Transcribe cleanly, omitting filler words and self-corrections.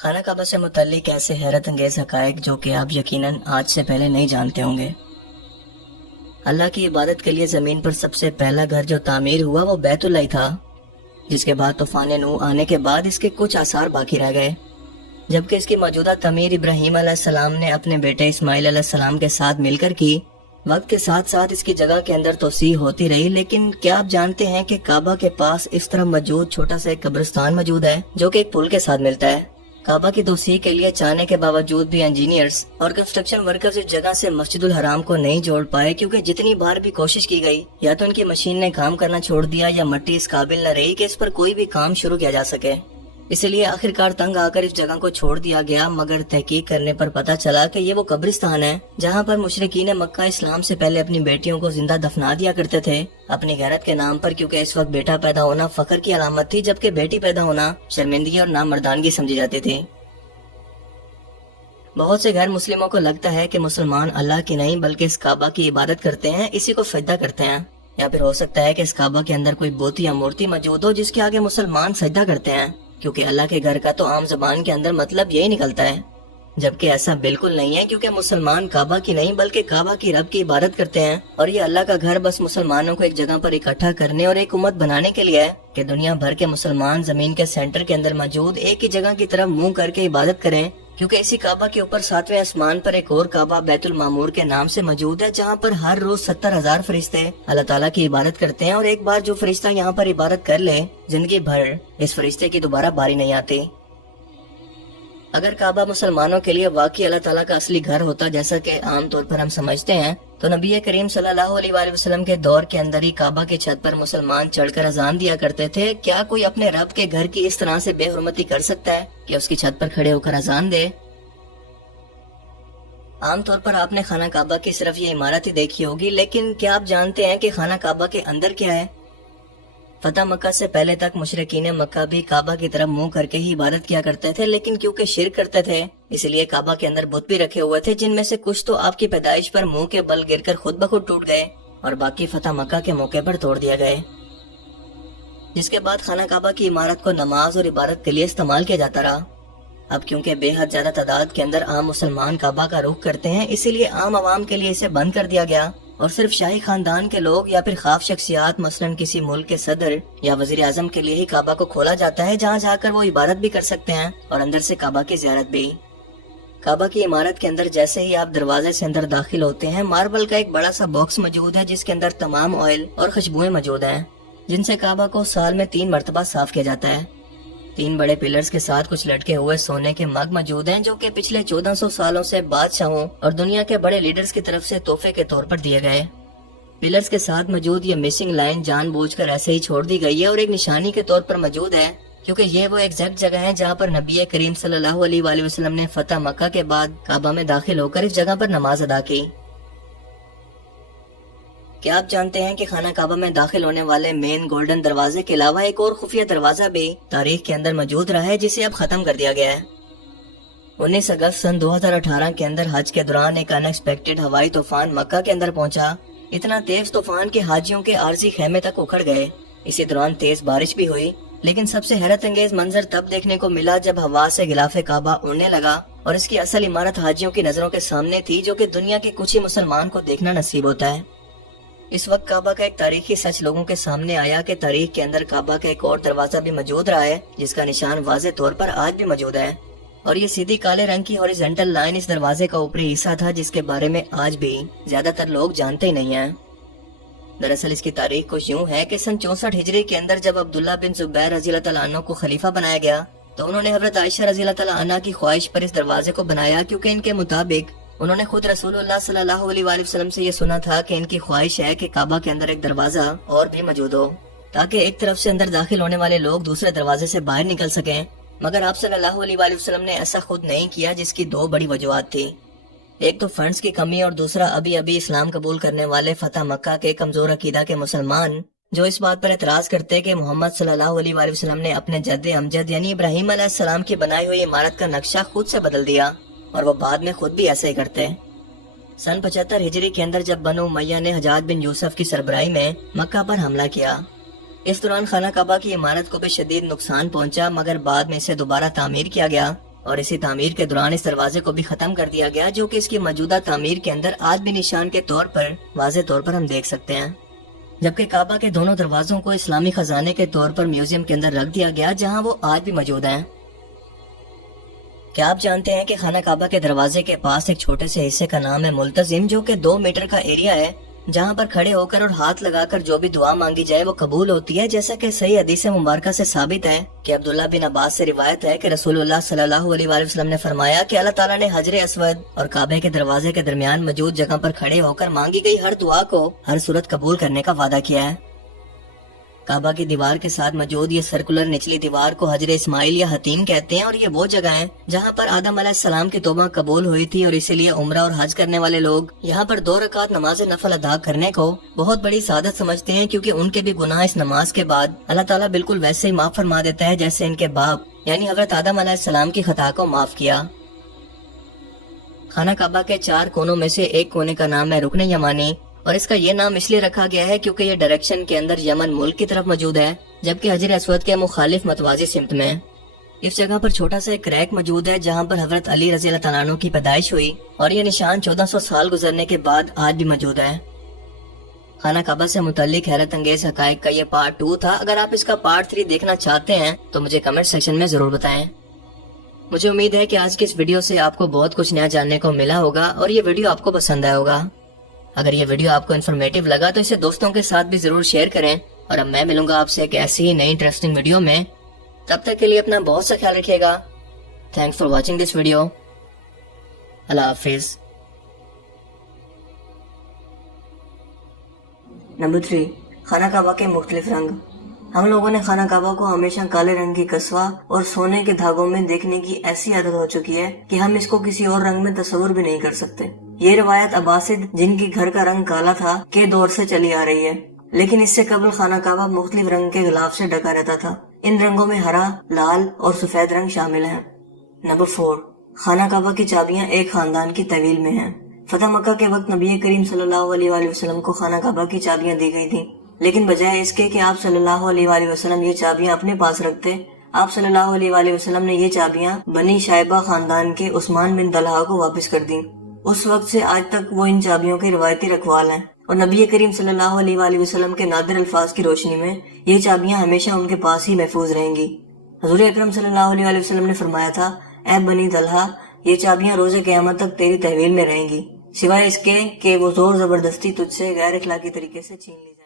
خانہ کعبہ سے متعلق ایسے حیرت انگیز حقائق جو کہ آپ یقیناً آج سے پہلے نہیں جانتے ہوں گے۔ اللہ کی عبادت کے لیے زمین پر سب سے پہلا گھر جو تعمیر ہوا وہ بیت اللہ ہی تھا، جس کے بعد طوفان نوح آنے کے بعد اس کے کچھ آثار باقی رہ گئے، جبکہ اس کی موجودہ تعمیر ابراہیم علیہ السلام نے اپنے بیٹے اسماعیل علیہ السلام کے ساتھ مل کر کی۔ وقت کے ساتھ ساتھ اس کی جگہ کے اندر توسیع ہوتی رہی، لیکن کیا آپ جانتے ہیں کہ کعبہ کے پاس اس طرح موجود چھوٹا سا ایک قبرستان موجود ہے جو کہ ایک پل کے ساتھ ملتا ہے۔ کعبہ کی توسیع کے لیے چاہنے کے باوجود بھی انجینئرز اور کنسٹرکشن ورکرز اس جگہ سے مسجد الحرام کو نہیں جوڑ پائے، کیونکہ جتنی بار بھی کوشش کی گئی یا تو ان کی مشین نے کام کرنا چھوڑ دیا یا مٹی اس قابل نہ رہی کہ اس پر کوئی بھی کام شروع کیا جا سکے۔ اسی لیے آخرکار تنگ آ کر اس جگہ کو چھوڑ دیا گیا، مگر تحقیق کرنے پر پتہ چلا کہ یہ وہ قبرستان ہے جہاں پر مشرکین مکہ اسلام سے پہلے اپنی بیٹیوں کو زندہ دفنا دیا کرتے تھے اپنی غیرت کے نام پر، کیونکہ اس وقت بیٹا پیدا ہونا فخر کی علامت تھی، جبکہ بیٹی پیدا ہونا شرمندگی اور نامردانگی سمجھی جاتی تھی۔ بہت سے غیر مسلموں کو لگتا ہے کہ مسلمان اللہ کی نہیں بلکہ اس کعبہ کی عبادت کرتے ہیں، اسی کو سجدہ کرتے ہیں، یا پھر ہو سکتا ہے کہ اس کعبہ کے اندر کوئی بت یا مورتی موجود ہو جس کے آگے مسلمان سجدہ کرتے ہیں، کیونکہ اللہ کے گھر کا تو عام زبان کے اندر مطلب یہی نکلتا ہے، جبکہ ایسا بالکل نہیں ہے، کیونکہ مسلمان کعبہ کی نہیں بلکہ کعبہ کی رب کی عبادت کرتے ہیں، اور یہ اللہ کا گھر بس مسلمانوں کو ایک جگہ پر اکٹھا کرنے اور ایک امت بنانے کے لیے ہے کہ دنیا بھر کے مسلمان زمین کے سینٹر کے اندر موجود ایک ہی جگہ کی طرف منہ کر کے عبادت کریں، کیونکہ اسی کعبہ کے اوپر 7ویں آسمان پر ایک اور کعبہ بیت المعمور کے نام سے موجود ہے، جہاں پر ہر روز 70,000 فرشتے اللہ تعالیٰ کی عبادت کرتے ہیں، اور ایک بار جو فرشتہ یہاں پر عبادت کر لے زندگی بھر اس فرشتے کی دوبارہ باری نہیں آتی۔ اگر کعبہ مسلمانوں کے لیے واقعی اللہ تعالیٰ کا اصلی گھر ہوتا جیسا کہ عام طور پر ہم سمجھتے ہیں، تو نبی کریم صلی اللہ علیہ وآلہ وسلم کے دور کے اندر ہی کعبہ کی چھت پر مسلمان چڑھ کر اذان دیا کرتے تھے۔ کیا کوئی اپنے رب کے گھر کی اس طرح سے بے حرمتی کر سکتا ہے کہ اس کی چھت پر کھڑے ہو کر اذان دے؟ عام طور پر آپ نے خانہ کعبہ کی صرف یہ عمارت ہی دیکھی ہوگی، لیکن کیا آپ جانتے ہیں کہ خانہ کعبہ کے اندر کیا ہے؟ فتح مکہ سے پہلے تک مشرکین مکہ بھی کعبہ کی طرف منہ کر کے ہی عبادت کیا کرتے تھے، لیکن کیونکہ شرک کرتے تھے اس لیے کعبہ کے اندر بت بھی رکھے ہوئے تھے، جن میں سے کچھ تو آپ کی پیدائش پر منہ کے بل گر کر خود بخود ٹوٹ گئے اور باقی فتح مکہ کے موقع پر توڑ دیا گئے، جس کے بعد خانہ کعبہ کی عمارت کو نماز اور عبادت کے لیے استعمال کیا جاتا رہا۔ اب کیونکہ بے حد زیادہ تعداد کے اندر عام مسلمان کعبہ کا رخ کرتے ہیں، اسی لیے عام عوام کے لیے اسے بند کر دیا گیا، اور صرف شاہی خاندان کے لوگ یا پھر خاص شخصیات مثلاً کسی ملک کے صدر یا وزیر اعظم کے لیے ہی کعبہ کو کھولا جاتا ہے، جہاں جا کر وہ عبادت بھی کر سکتے ہیں اور اندر سے کعبہ کی زیارت بھی۔ کعبہ کی عمارت کے اندر جیسے ہی آپ دروازے سے اندر داخل ہوتے ہیں، ماربل کا ایک بڑا سا باکس موجود ہے جس کے اندر تمام آئل اور خوشبوئیں موجود ہیں، جن سے کعبہ کو سال میں 3 مرتبہ صاف کیا جاتا ہے۔ 3 بڑے پلرز کے ساتھ کچھ لٹکے ہوئے سونے کے مگ موجود ہیں جو کہ پچھلے 1400 سالوں سے بادشاہوں اور دنیا کے بڑے لیڈرز کی طرف سے تحفے کے طور پر دیے گئے۔ پلرز کے ساتھ موجود یہ مسنگ لائن جان بوجھ کر ایسے ہی چھوڑ دی گئی ہے اور ایک نشانی کے طور پر موجود ہے، کیونکہ یہ وہ ایگزیکٹ جگہ ہے جہاں پر نبی کریم صلی اللہ علیہ وآلہ وسلم نے فتح مکہ کے بعد کعبہ میں داخل ہو کر اس جگہ پر نماز ادا کی۔ کیا آپ جانتے ہیں کہ خانہ کعبہ میں داخل ہونے والے مین گولڈن دروازے کے علاوہ ایک اور خفیہ دروازہ بھی تاریخ کے اندر موجود رہا ہے، جسے اب ختم کر دیا گیا ہے؟ 19 اگست سن 2018 کے اندر حج کے دوران ایک ان ایکسپیکٹڈ ہوائی طوفان مکہ کے اندر پہنچا، اتنا تیز طوفان کہ حاجیوں کے عارضی خیمے تک اکھڑ گئے۔ اسی دوران تیز بارش بھی ہوئی، لیکن سب سے حیرت انگیز منظر تب دیکھنے کو ملا جب ہوا سے غلاف کعبہ اڑنے لگا اور اس کی اصل عمارت حاجیوں کی نظروں کے سامنے تھی، جو کہ دنیا کے کچھ ہی مسلمان کو دیکھنا نصیب ہوتا ہے۔ اس وقت کعبہ کا ایک تاریخی سچ لوگوں کے سامنے آیا کہ تاریخ کے اندر کعبہ کا ایک اور دروازہ بھی موجود رہا ہے، جس کا نشان واضح طور پر آج بھی موجود ہے، اور یہ سیدھی کالے رنگ کی ہاریزونٹل لائن اس دروازے کا اوپری حصہ تھا، جس کے بارے میں آج بھی زیادہ تر لوگ جانتے ہی نہیں ہیں۔ دراصل اس کی تاریخ کچھ یوں ہے کہ سن 64 ہجری کے اندر جب عبداللہ بن زبیر رضی اللہ تعالیٰ عنہ کو خلیفہ بنایا گیا، تو انہوں نے حضرت عائشہ رضی اللہ تعالیٰ عنہ کی خواہش پر اس دروازے کو بنایا، کیونکہ ان کے مطابق انہوں نے خود رسول اللہ صلی اللہ علیہ وآلہ وسلم سے یہ سنا تھا کہ ان کی خواہش ہے کہ کعبہ کے اندر ایک دروازہ اور بھی موجود ہو، تاکہ ایک طرف سے اندر داخل ہونے والے لوگ دوسرے دروازے سے باہر نکل سکیں، مگر آپ صلی اللہ علیہ وآلہ وسلم نے ایسا خود نہیں کیا، جس کی 2 بڑی وجوہات تھی۔ ایک تو فنڈز کی کمی، اور دوسرا ابھی اسلام قبول کرنے والے فتح مکہ کے کمزور عقیدہ کے مسلمان، جو اس بات پر اعتراض کرتے کہ محمد صلی اللہ علیہ وآلہ وسلم نے اپنے جد امجد یعنی ابراہیم علیہ السلام کی بنائی ہوئی عمارت کا نقشہ خود سے بدل دیا، اور وہ بعد میں خود بھی ایسے ہی کرتے۔ سن 75 ہجری کے اندر جب بنو امیہ نے حجاج بن یوسف کی سربراہی میں مکہ پر حملہ کیا، اس دوران خانہ کعبہ کی عمارت کو بھی شدید نقصان پہنچا، مگر بعد میں اسے دوبارہ تعمیر کیا گیا، اور اسی تعمیر کے دوران اس دروازے کو بھی ختم کر دیا گیا، جو کہ اس کی موجودہ تعمیر کے اندر آج بھی نشان کے طور پر واضح طور پر ہم دیکھ سکتے ہیں۔ جبکہ کعبہ کے دونوں دروازوں کو اسلامی خزانے کے طور پر میوزیم کے اندر رکھ دیا گیا، جہاں وہ آج بھی موجود ہیں۔ کیا آپ جانتے ہیں کہ خانہ کعبہ کے دروازے کے پاس ایک چھوٹے سے حصے کا نام ہے ملتزم، جو کہ 2 میٹر کا ایریا ہے، جہاں پر کھڑے ہو کر اور ہاتھ لگا کر جو بھی دعا مانگی جائے وہ قبول ہوتی ہے، جیسا کہ صحیح حدیث مبارکہ سے ثابت ہے کہ عبداللہ بن عباس سے روایت ہے کہ رسول اللہ صلی اللہ علیہ وآلہ وسلم نے فرمایا کہ اللہ تعالیٰ نے حجر اسود اور کعبے کے دروازے کے درمیان موجود جگہ پر کھڑے ہو کر مانگی گئی ہر دعا کو ہر صورت قبول کرنے کا وعدہ کیا ہے۔ کعبہ کی دیوار کے ساتھ موجود یہ سرکولر نچلی دیوار کو حجر اسماعیل یا حتیم کہتے ہیں، اور یہ وہ جگہ ہے جہاں پر آدم علیہ السلام کی توبہ قبول ہوئی تھی، اور اسی لیے عمرہ اور حج کرنے والے لوگ یہاں پر 2 رکعت نماز نفل ادا کرنے کو بہت بڑی سعادت سمجھتے ہیں، کیونکہ ان کے بھی گناہ اس نماز کے بعد اللہ تعالیٰ بالکل ویسے ہی معاف فرما دیتا ہے جیسے ان کے باپ یعنی حضرت آدم علیہ السلام کی خطا کو معاف کیا۔ خانہ کعبہ کے 4 کونوں میں سے ایک کونے کا نام ہے رکن یمانی، اور اس کا یہ نام اس لیے رکھا گیا ہے کیونکہ یہ ڈائریکشن کے اندر یمن ملک کی طرف موجود ہے، جبکہ حجر اسود کے مخالف متوازی سمت میں۔ اس جگہ پر چھوٹا سا ایک کریک موجود ہے جہاں پر حضرت علی رضی اللہ تعالیٰ عنہ کی پیدائش ہوئی، اور یہ نشان 1400 سال گزرنے کے بعد آج بھی موجود ہے۔ خانہ کعبہ سے متعلق حیرت انگیز حقائق کا یہ پارٹ 2 تھا۔ اگر آپ اس کا پارٹ 3 دیکھنا چاہتے ہیں تو مجھے کمنٹ سیکشن میں ضرور بتائیں۔ مجھے امید ہے کہ آج کی اس ویڈیو سے آپ کو بہت کچھ نیا جاننے کو ملا ہوگا اور یہ ویڈیو آپ کو پسند آیا ہوگا۔ اگر یہ ویڈیو آپ کو انفارمیٹیو لگا تو اسے دوستوں کے ساتھ بھی ضرور شیئر کریں، اور اب میں ملوں گا آپ سے ایک ایسی ہی نئی انٹرسٹنگ ویڈیو میں۔ تب تک کے لیے اپنا بہت سا خیال رکھیے گا۔ Thanks for watching this video. اللہ حافظ۔ نمبر 3، خانہ کعبہ کے مختلف رنگ۔ ہم لوگوں نے خانہ کعبہ کو ہمیشہ کالے رنگ کی کسوہ اور سونے کے دھاگوں میں دیکھنے کی ایسی عادت ہو چکی ہے کہ ہم اس کو کسی اور رنگ میں تصور بھی نہیں کر سکتے۔ یہ روایت عباسد، جن کی گھر کا رنگ کالا تھا، کے دور سے چلی آ رہی ہے، لیکن اس سے قبل خانہ کعبہ مختلف رنگ کے غلاف سے ڈھکا رہتا تھا۔ ان رنگوں میں ہرا، لال اور سفید رنگ شامل ہیں۔ نمبر 4، خانہ کعبہ کی چابیاں ایک خاندان کی طویل میں ہیں۔ فتح مکہ کے وقت نبی کریم صلی اللہ علیہ وآلہ وسلم کو خانہ کعبہ کی چابیاں دی گئی تھیں، لیکن بجائے اس کے کہ آپ صلی اللہ علیہ وآلہ وسلم یہ چابیاں اپنے پاس رکھتے، آپ صلی اللہ علیہ وآلہ وسلم نے یہ چابیاں بنی شائبہ خاندان کے عثمان بن طلحہ کو واپس کر دیں۔ اس وقت سے آج تک وہ ان چابیوں کے روایتی رکھوال ہیں، اور نبی کریم صلی اللہ علیہ وآلہ وسلم کے نادر الفاظ کی روشنی میں یہ چابیاں ہمیشہ ان کے پاس ہی محفوظ رہیں گی۔ حضور اکرم صلی اللہ علیہ وآلہ وسلم نے فرمایا تھا، اے بنی طلحہ، یہ چابیاں روز قیامت تک تیری تحویل میں رہیں گی، سوائے اس کے کہ وہ زور زبردستی تجھ سے غیر اخلاقی طریقے سے چھین لی جائیں۔